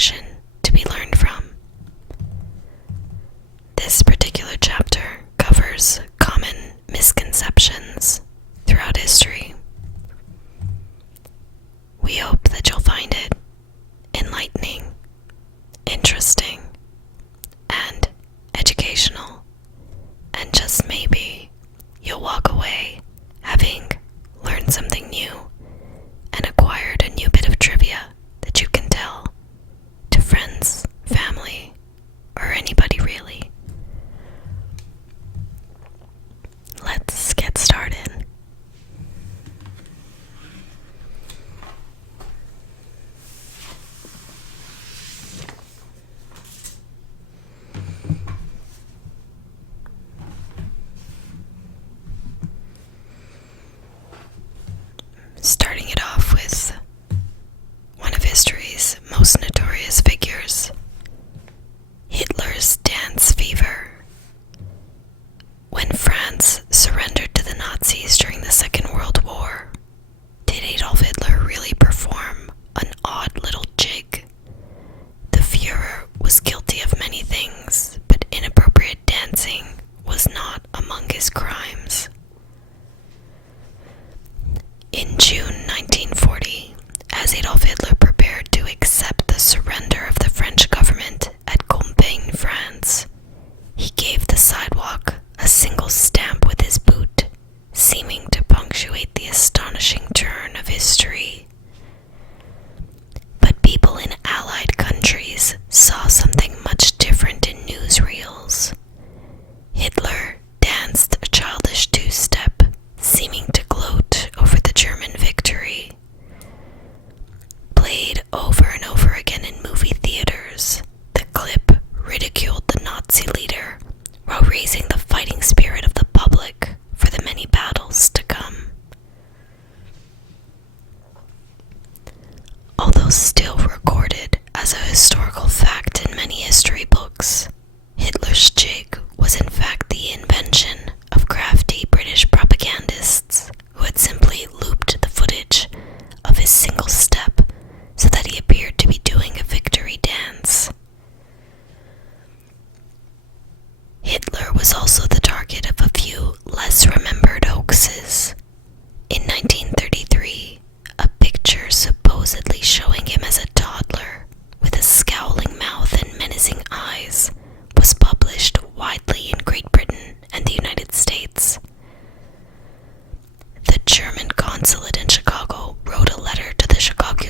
information to be learned from. This particular chapter covers common misconceptions throughout history. We hope that you'll find it enlightening, interesting, and educational, and just maybe you'll walk away having learned something new and acquired a new bit of trivia that you can tell to friends, family, or anybody really. Let's get started. Starting it off with one of history's most notorious figures, Hitler's dance fever. When France surrendered to the Nazis during the Second World War, did Adolf Hitler really perform an odd little jig? The Führer was guilty of many things, but inappropriate dancing was not among his crimes. In June 1940, as Adolf Hitler prepared to accept the surrender of the French government at Compiègne, France, he gave the sidewalk a single stamp with his boot, seeming to punctuate the astonishing turn of history. But people in Allied countries saw something much different in newsreels. Hitler danced a childish two-step, seeming to gloat over the German victory. Played over and over again in movie theaters, the clip ridiculed the Nazi leader while raising the fighting spirit of the public for the many battles to come. Although still recorded as a historical fact in many history books, Hitler's jig was in fact the invention of crafty British propagandists who had simply looped the footage of his single step so that he appeared to be doing a victory dance. Hitler was also the target of a few less remembered hoaxes. In 1933, a picture supposedly showing him as a toddler with a scowling mouth and menacing eyes was published widely in Great Britain and the United States. The German consulate in Chicago wrote a letter to the Chicago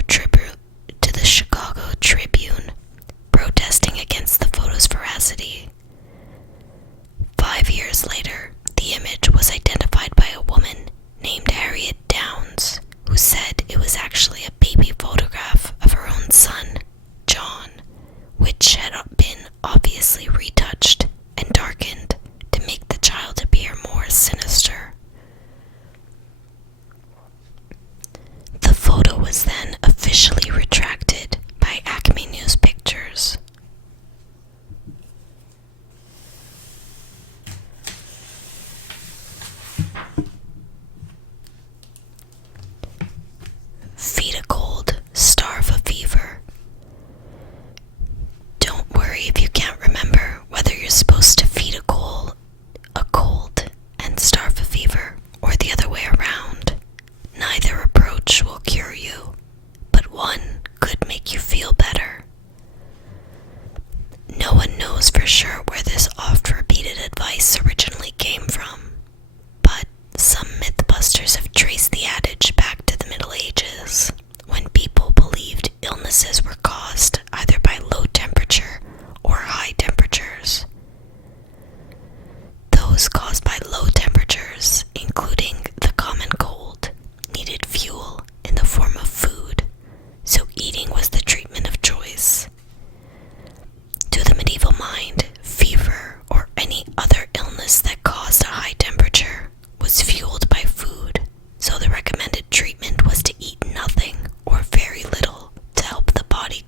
Tribune protesting against the photo's veracity. 5 years later, the image was identified by a woman named Harriet Downs, who said it was actually a baby photograph of her own son, John, which had been obviously retouched and darkened to make the child appear more sinister. The photo was then officially retracted by Acme News Pictures. Feet a cold, starve a fever. Don't worry if you can't remember whether you're supposed to feed a cold and starve a fever, or the other way around. Neither approach will cure you, but one could make you feel better. No one knows for sure where this oft-repeated advice originally came from, but some mythbusters have traced the adage back to the Middle Ages, when people believed illnesses were caused either by low temperature or high temperatures. Those caused by low temperatures, including the common cold, needed fuel in the form of food, so eating was the treatment of choice. To the medieval mind, fever or any other illness that caused a high temperature was fueled by food, so the recommended treatment was to eat nothing or very little to help the body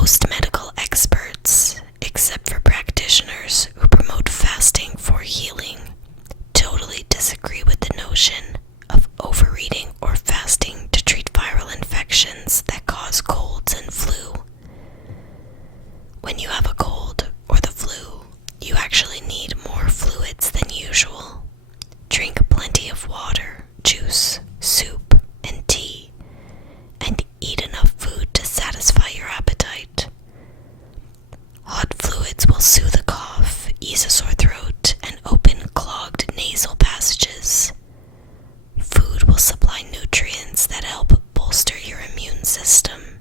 Most medical experts, except for practitioners who promote fasting for healing, totally disagree with the notion of overeating or fasting to treat viral infections that cause colds and flu. When you have a cold or the flu, you actually need more fluids than usual. Drink plenty of water, juice, soup, and tea, and eat enough food to satisfy your appetite. Hot fluids will soothe a cough, ease a sore throat, and open clogged nasal passages. Food will supply nutrients that help bolster your immune system.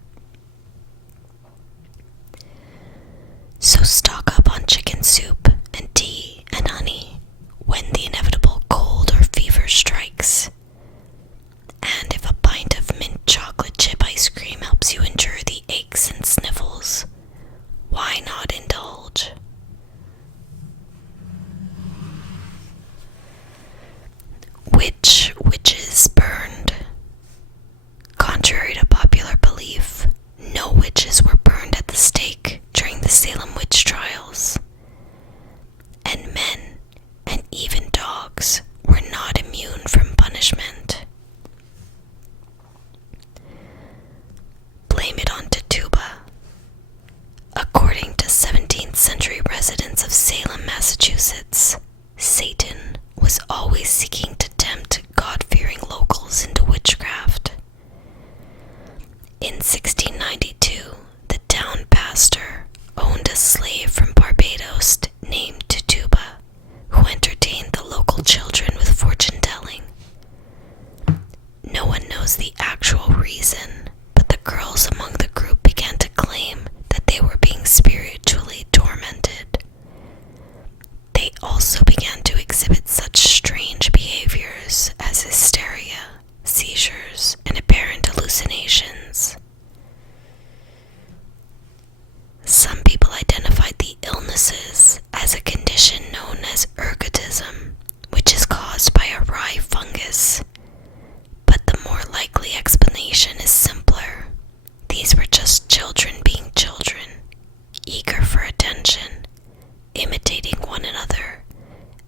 So stock up on chicken soup and tea and honey when the inevitable cold or fever strikes. And if a pint of mint chocolate chip ice cream helps you endure the aches and sniffles, why not indulge? Which witches burned? Contrary to popular belief, no witches were burned at the stake during the Salem witch trials. And men, and even dogs, were not immune from punishment. Blame it on Tituba. According to 17th century residents of Salem, Massachusetts, Satan was always seeking to tempt God-fearing locals into witchcraft. In 1692, the town pastor owned a slave from Barbados named Tituba, who entertained the local children with fortune-telling. No one knows the actual reason, but the girls among the group began to claim that they were being spiritually tormented. They also began to exhibit such strange behaviors as hysteria, seizures, and apparent hallucinations. Some people identified the illnesses as a condition known as ergotism, which is caused by a rye fungus. But the more likely explanation is simpler. These were just children being children, eager for attention, imitating one another,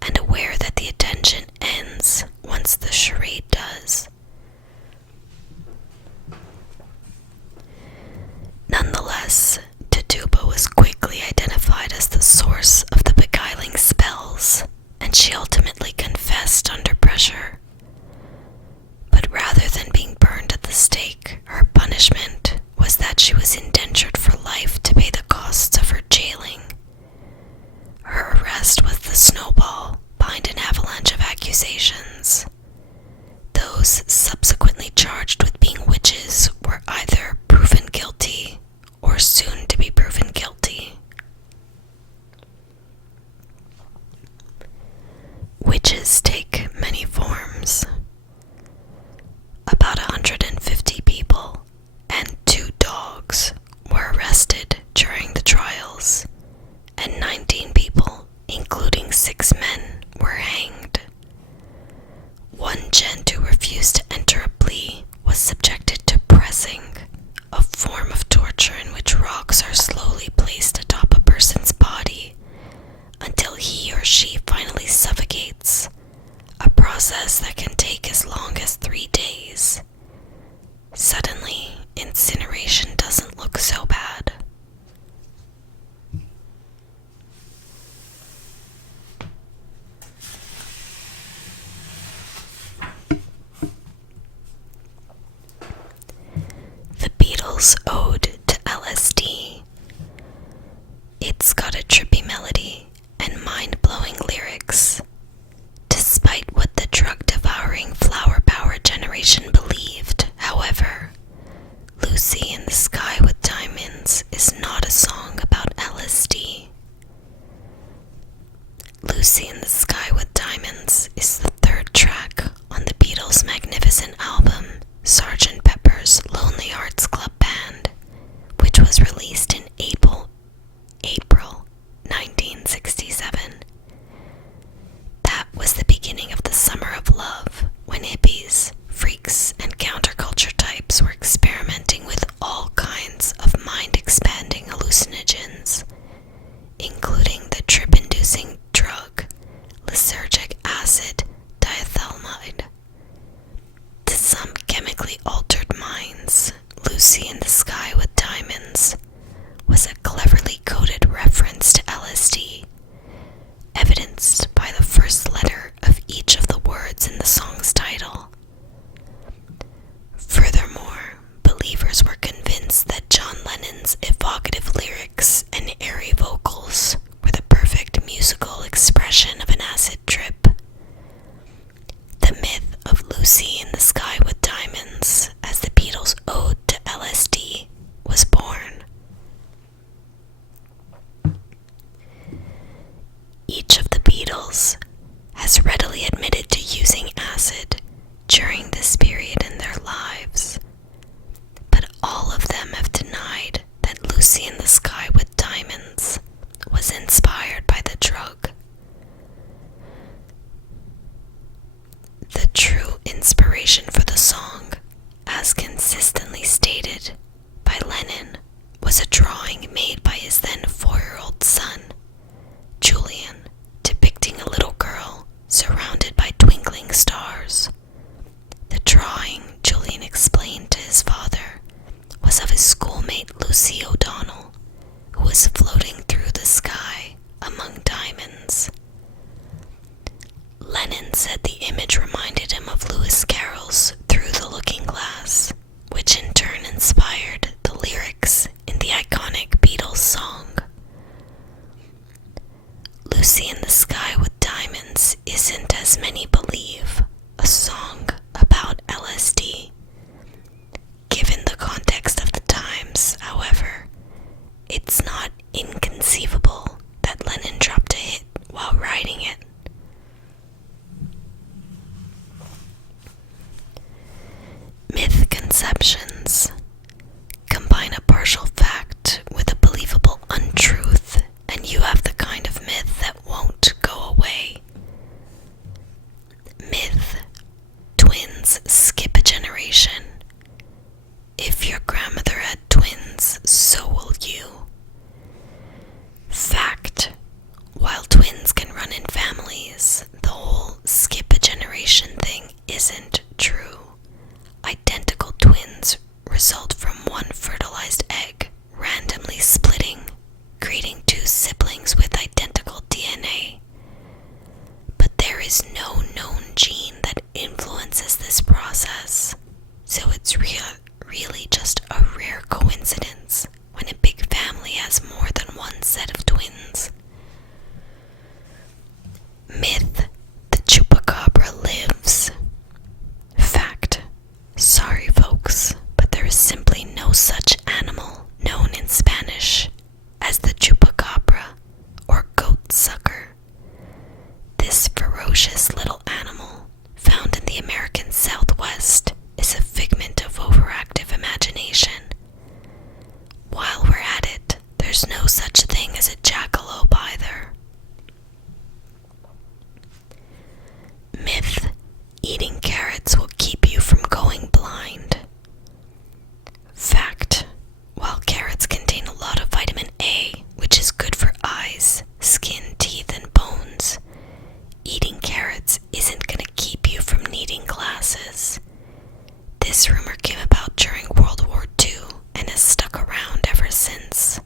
and aware that the attention ends once the charade does. Nonetheless, Tituba was quickly identified as the source of the beguiling spells, and she ultimately confessed under pressure. But rather than being burned at the stake, her punishment was that she was indentured for life to pay the costs of her jailing. Her arrest was the snowball behind an avalanche of accusations. Those subsequently charged with being witches were either proven guilty or soon to be proven guilty. Witches take many forms. About 150 people and 2 dogs were arrested during the trials, and 19 people, including 6 men, were hanged. One gent who refused to enter a plea was subjected to pressing, a form of torture in which rocks are slowly placed atop a person's body until he or she finally suffocates, a process that can take as long as 3 days. Suddenly, incineration doesn't look so bad. The Beatles' ode to LSD each of the Beatles has readily admitted to using acid during this period in their lives, but all of them have denied that Lucy in the Sky with Diamonds was inspired by the drug. The true inspiration for the song, as consistently stated by Lennon, was a drawing made by his then 4-year-old son, Julian, depicting a little girl surrounded by twinkling stars. The drawing, Julian explained to his father, was of his schoolmate Lucy O'Donnell, who was floating through the sky among diamonds. Lennon said the image reminded him of Lewis Carroll's Through the Looking Glass, which in turn inspired the lyrics in the iconic Beatles song. Lucy in the Sky with Diamonds isn't, as many believe, a song about LSD. Given the context of the times, however, it's not inconceivable that Lennon dropped a hit while writing it. Misconceptions. Combine a partial fact with a believable untruth, and you have the kind of myth that won't go away. Myth. Twins skip a generation. If your grandmother had twins, so will you. Fact. While twins can run in families, the whole skip a generation thing isn't true. Identical twins result from one fertilized egg randomly splitting, creating two siblings with identical DNA. But there is no known gene that influences this process, so it's really just a rare coincidence when a big family has more than one set of twins. Myth. The chupacabra lives. Fact. Sorry folks, but there is simply no such animal known in Spanish as the chupacabra or goat sucker. This ferocious little animal, found in the American Southwest, is a figment of overactive imagination. While we're at it, there's no such thing as a jackalope either. Myth. Eating carrots will keep you from going blind. Fact. While carrots contain a lot of vitamin A, which is good for eyes, skin, teeth, and bones, eating carrots isn't going to keep you from needing glasses. This rumor came about during World War II and has stuck around ever since.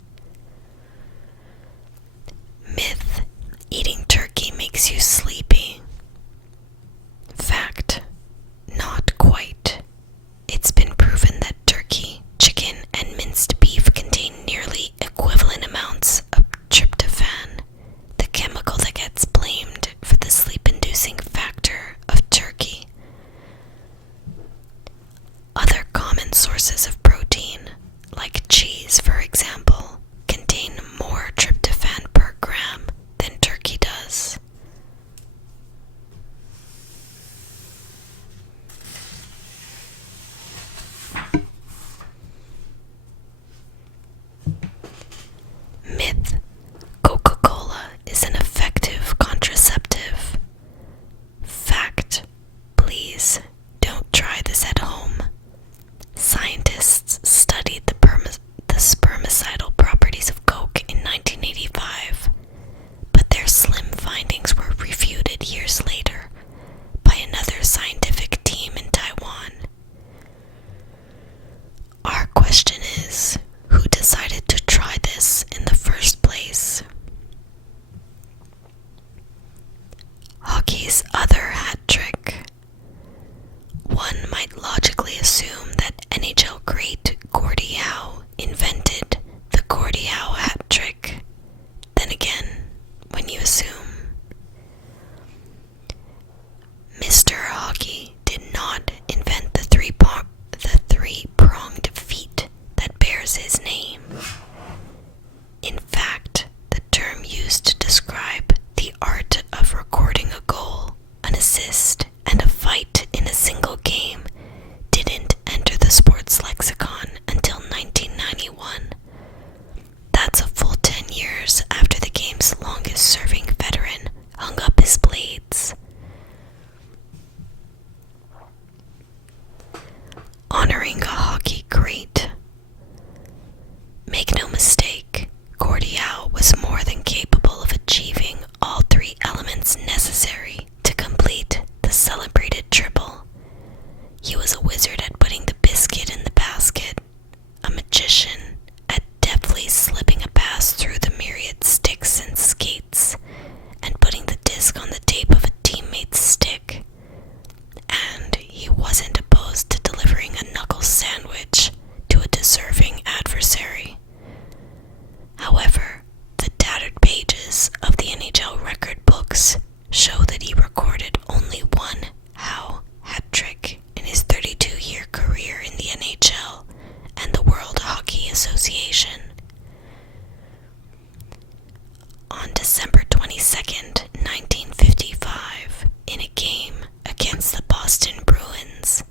on December 22nd, 1955, in a game against the Boston Bruins,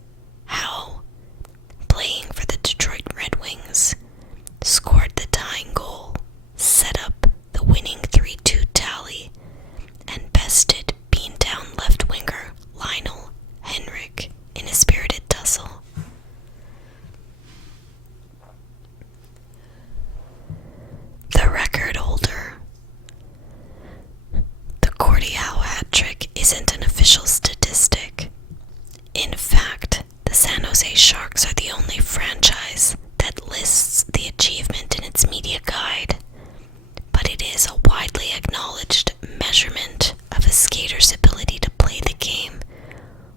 Howe, playing for the Detroit Red Wings, scored the tying goal, set up the winning 3-2 tally, and bested beantown left winger Lionel Henrik in a spirited tussle. The record holder. The Gordie Howe hat trick isn't an official statistic. In fact, the San Jose Sharks are the only franchise that lists the achievement in its media guide, but it is a widely acknowledged measurement of a skater's ability to play the game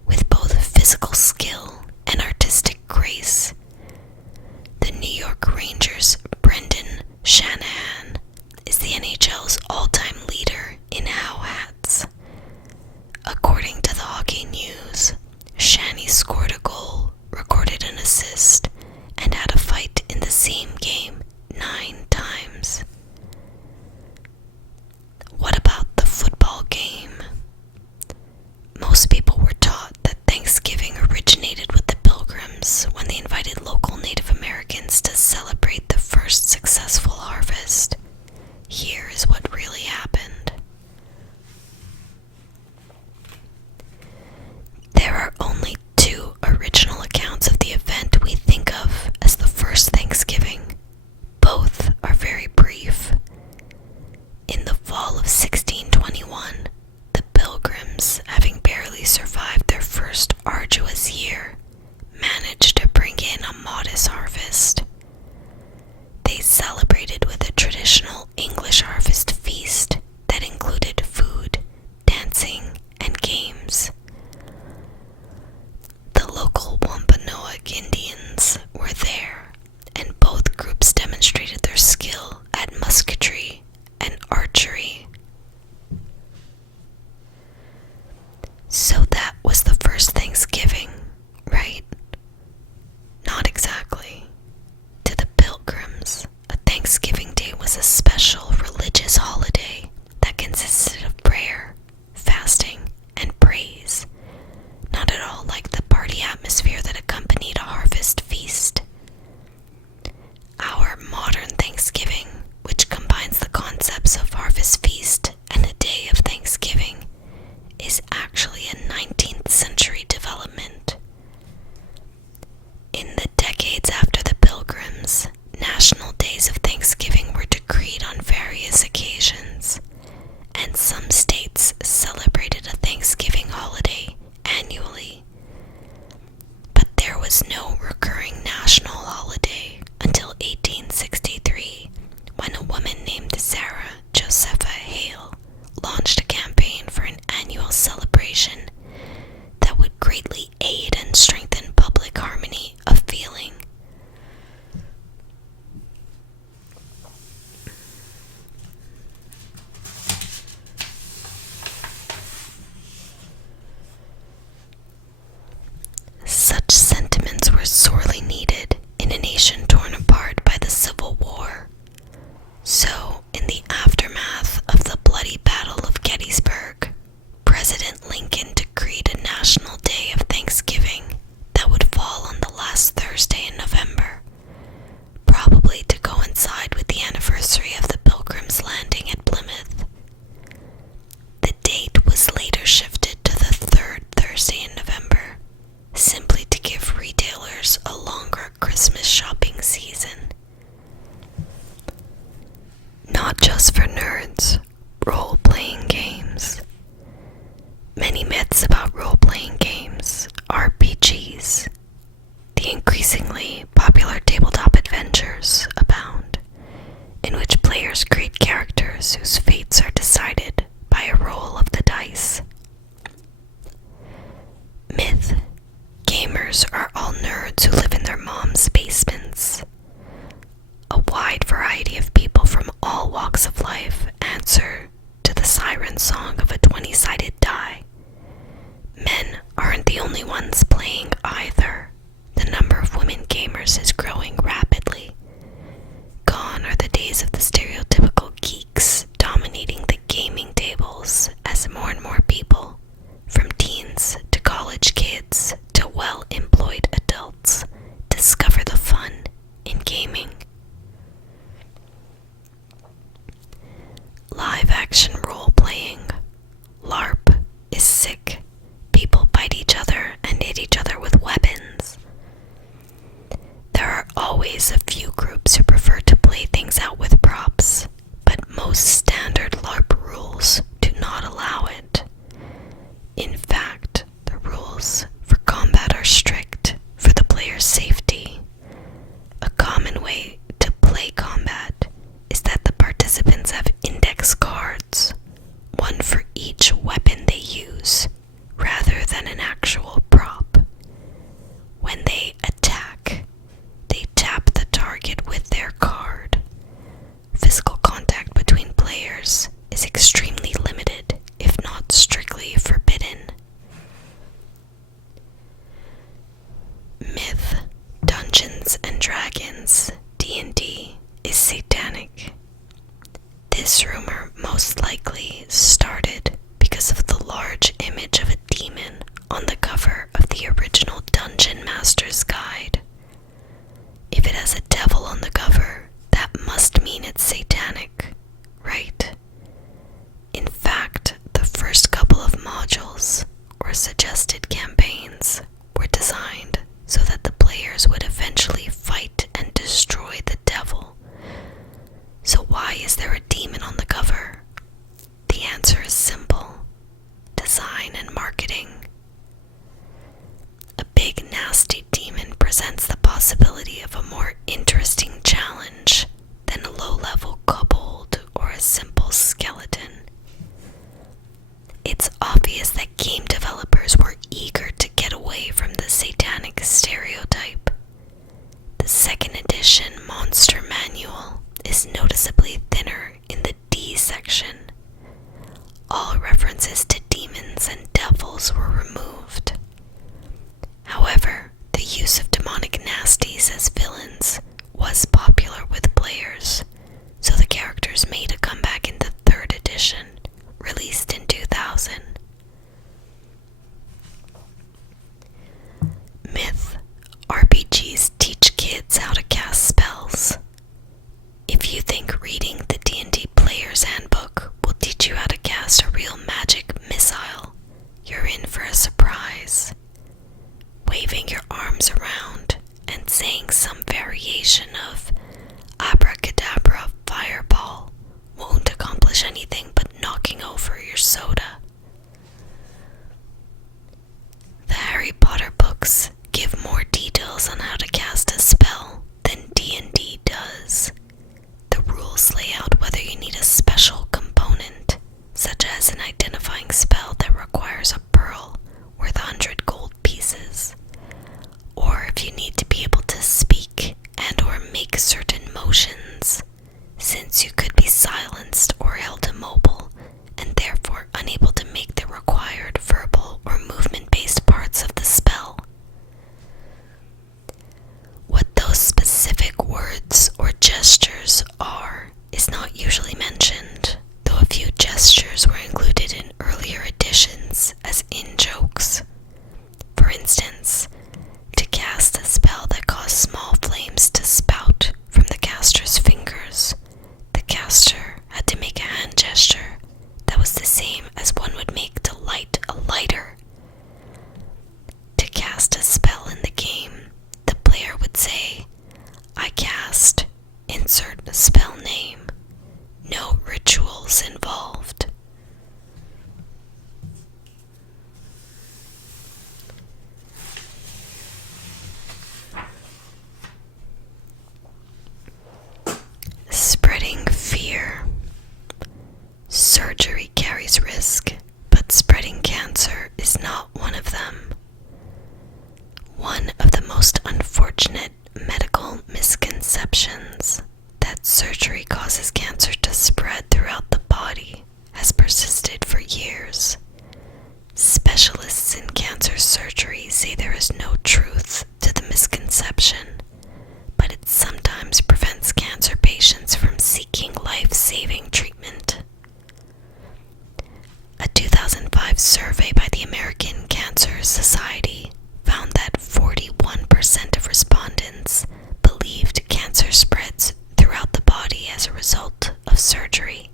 with both physical skill and artistic grace. The New York Rangers' Brendan Shanahan is the NHL's all-time leader in Howe hats. According to the Hockey News, Shanny scored a goal, recorded an assist, and had a fight in the same game 9 times. What about the football game? Most people were taught that Thanksgiving originated with the Pilgrims when they invited local Native Americans to celebrate the first successful harvest. Here is what really happened. There are only 2 original accounts of the event we think of as the first Thanksgiving. Both are very brief. In the fall of 1621, the Pilgrims, having barely survived their first arduous year, managed to bring in a modest harvest. They celebrated with a traditional English harvest feast that included food, dancing, and games. The local Wampanoag Indians were there, and both groups demonstrated their skill at musketry and archery. So that was the first Thanksgiving, right? Not exactly. To the Pilgrims, a Thanksgiving Day was a special religious holiday that consisted of prayer, fasting, and praise. Not at all like the party atmosphere that accompanied a harvest feast. Our modern Thanksgiving, which combines the concepts of harvest feast and a day of Thanksgiving, is actually a 19th century development. In the decades after the Pilgrims, national days of Thanksgiving were decreed on various occasions, and some states celebrated a Thanksgiving holiday annually. But there was no recurring national holiday until 1863, when a woman named Sarah Josepha Hale launched a campaign for an annual celebration that would greatly aid and strengthen public harmony of feeling. Such sentiments were sorely needed in a nation torn apart by the Civil War. So, in the aftermath of the bloody Battle of Gettysburg, President Lincoln decreed a national day of Thanksgiving that would fall on the last Thursday in November, probably to coincide with the anniversary of the Pilgrims' landing at Plymouth. The date was later shifted to the 3rd Thursday in November, simply to give retailers a longer Christmas shopping season. Not just for nerds, role-playing games. Many myths about role-playing games, RPGs, the increasingly popular tabletop adventures abound, in which players create characters whose fates are decided by a roll of the dice. Myth: gamers are all nerds who live in their mom's basements. A wide variety of people from all walks of life answer to the siren song of a 20-sided die. Men aren't the only ones playing either. The number of women gamers is growing rapidly. Gone are the days of the stereotypical geeks dominating action role playing. LARP is sick. People bite each other and hit each other with weapons. There are always a few groups who prefer to play things out with props, but most standard LARP rules do not allow it. In fact, the rules for combat are strict for the player's safety. A common way to play combat is that the participants have index cards, one for each weapon they use, rather than an actual prop. When they attack, they tap the target with their card. Physical contact between players is extremely limited, if not strictly forbidden. Myth, Dungeons and Dragons, D&D, is satanic. This rumor most likely started because of the large image of a demon on the cover of the original Dungeon Master's Guide. If it has a devil on the cover, that must mean it's satanic, right? In fact, the first couple of modules, or suggested campaigns, were designed so that the players would eventually fight and destroy the devil. So why is there a demon on the cover? The answer is simple: design and marketing. A big nasty demon presents the possibility of a more interesting challenge than a low-level kobold or a simple skeleton. It's obvious that game developers were eager to get away from the satanic stereotype. The second edition Monster Manual is noticeably thinner in the D section. All references to demons and devils were removed. However, the use of demonic nasties as villains was popular with players, so the characters made a comeback in the third edition, released in 2000. Myth, RPGs teach kids how to cast spells. If you think reading the D&D Player's Handbook will teach you how to cast a real magic missile, you're in for a surprise. Waving your arms around and saying some variation of abracadabra fireball won't accomplish anything but knocking over your soda. The Harry Potter books give more details on how to cast a spell than D&D does. The rules lay out whether you need a special component, such as an identifying spell that requires a pearl worth 100 gold pieces, or if you need to be able to speak and or make certain motions, since you could be silenced or held immobile and therefore unable to make the required verbal or movement-based parts of the spell. What those specific words or gestures are is not usually mentioned, though a few gestures were included in earlier editions as in-jokes. For instance, to cast a spell that caused small flames to spout from the caster's fingers, the caster had to make a hand gesture that was the same as one would make to light a lighter. To cast a spell in the game, the player would say, "I cast, insert a spell name." No rituals involved. Spreading fear. Surgery carries risk, but spreading cancer is not one of them. One of the most unfortunate medical misconceptions, that surgery causes cancer to spread throughout the body, has persisted for years. Specialists in cancer surgery say there is no truth to the misconception, but it sometimes prevents cancer patients from seeking life-saving treatment. A 2005 survey by the American Cancer Society found that 41% of respondents believed cancer spreads throughout the body as a result of surgery.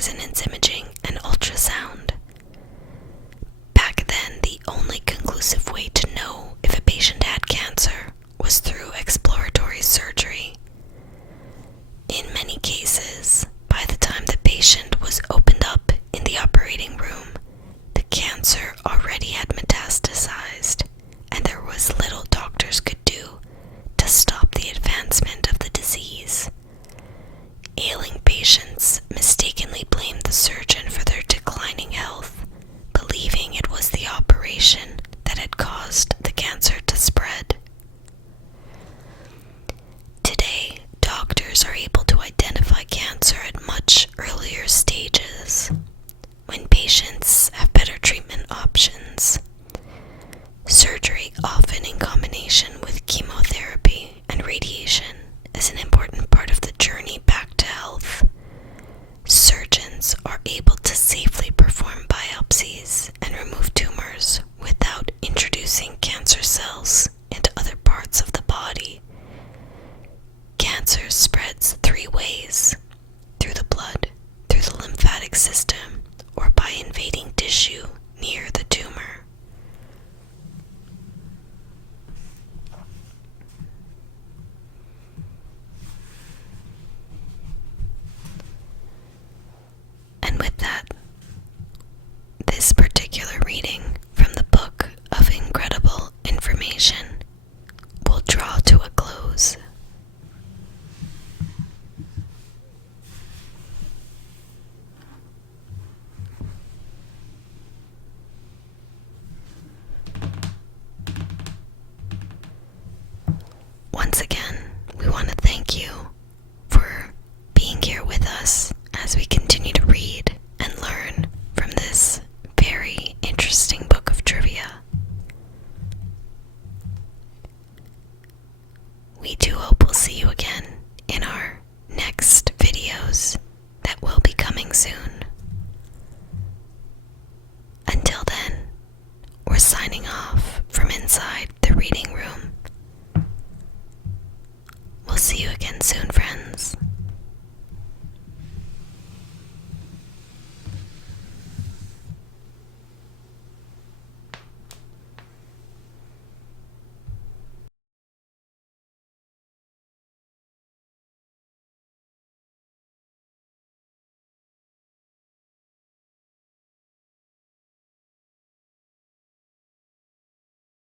resonance imaging and ultrasound. Back then, the only conclusive way to know if a patient had cancer was through exploratory surgery. In many cases, by the time the patient was opened up in the operating room, the cancer already had metastasized, and there was little doctors could do to stop the advancement of the disease. Ailing patients mistakenly blamed the surgeon for their declining health, believing it was the operation that had caused the cancer to spread. Today, doctors are able to identify cancer at much earlier stages, when patients have better treatment options. Surgery, often in combination with chemotherapy and radiation, is an important part of the journey back to health. Surgeons are able to safely perform biopsies and remove tumors without introducing cancer cells into other parts of the body. Cancer spreads 3 ways: through the blood, through the lymphatic system, or by invading tissue near the tumor. And with that, this particular reading from the Book of Incredible Information will draw to a close. Once again, we want to thank you for being here with us as we continue to read and learn from this very interesting book of trivia. We do hope we'll see you again in our next videos that will be coming soon.